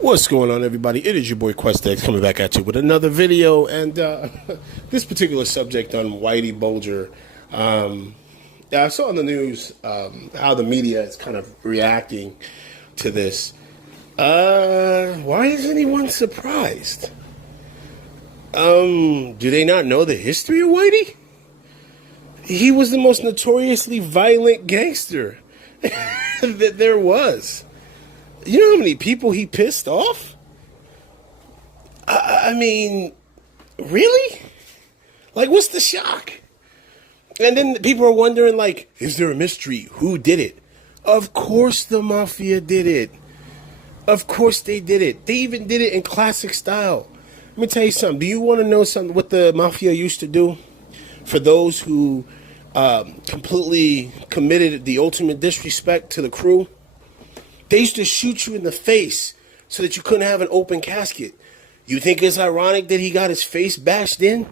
What's going on, everybody? It is your boy QuestX coming back at you with another video, and this particular subject on Whitey Bulger. I saw in the news how the media is kind of reacting to this. Why is anyone surprised? Do they not know the history of Whitey? He was the most notoriously violent gangster that there was. You know how many people he pissed off? I mean, really? Like, what's the shock? And then people are wondering, like, is there a mystery? Who did it? Of course the mafia did it. Of course they did it. They even did it in classic style. Let me tell you something. Do you want to know something what the mafia used to do? For those who completely committed the ultimate disrespect to the crew, they used to shoot you in the face so that you couldn't have an open casket. You think it's ironic that he got his face bashed in?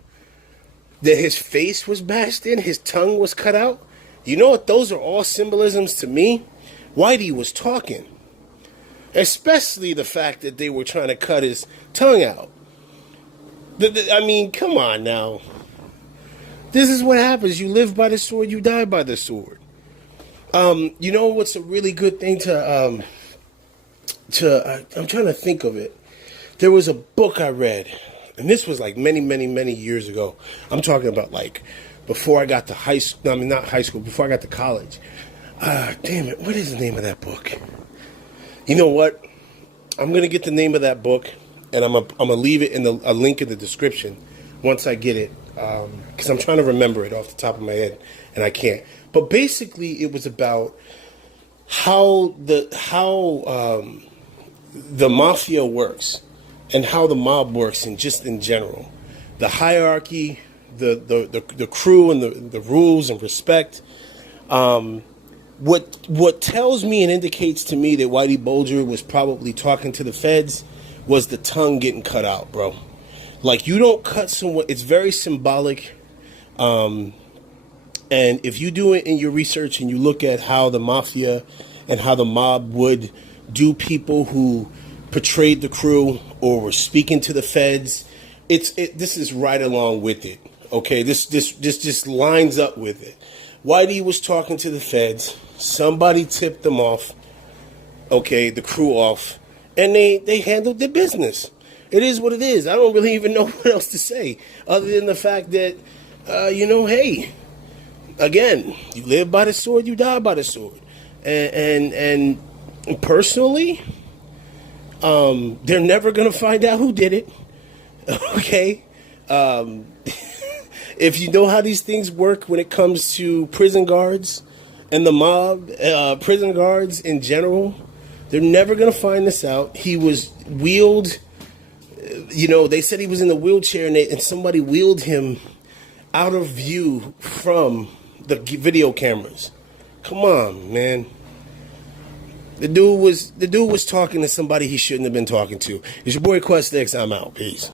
That his face was bashed in? His tongue was cut out? You know what? Those are all symbolisms to me. Whitey was talking. Especially the fact that they were trying to cut his tongue out. I mean, come on now. This is what happens. You live by the sword, you die by the sword. You know what's a really good thing I'm trying to think of it. There was a book I read, and this was like many years ago. I'm talking about like before I got to high school. I mean, not high school, before I got to college. Damn it, what is the name of that book? You know what? I'm going to get the name of that book, and I'm gonna leave it in a link in the description once I get it, because I'm trying to remember it off the top of my head, and I can't. But basically, it was about how the mafia works and how the mob works, and just in general, the hierarchy, the crew, and the rules and respect. What tells me and indicates to me that Whitey Bulger was probably talking to the feds was the tongue getting cut out, bro. Like, you don't cut someone. It's very symbolic. And if you do it in your research and you look at how the mafia and how the mob would do people who portrayed the crew or were speaking to the feds, this is right along with it. Okay, this just lines up with it. Whitey was talking to the feds. Somebody tipped them off. Okay, the crew off, and they handled their business. It is what it is. I don't really even know what else to say other than the fact that hey. Again, you live by the sword, you die by the sword. And personally, they're never going to find out who did it. Okay? If you know how these things work when it comes to prison guards and the mob, prison guards in general, they're never going to find this out. He was wheeled, they said he was in the wheelchair, and somebody wheeled him out of view from the video cameras. Come on, man. The dude was talking to somebody he shouldn't have been talking to. It's your boy QuestX. I'm out. Peace.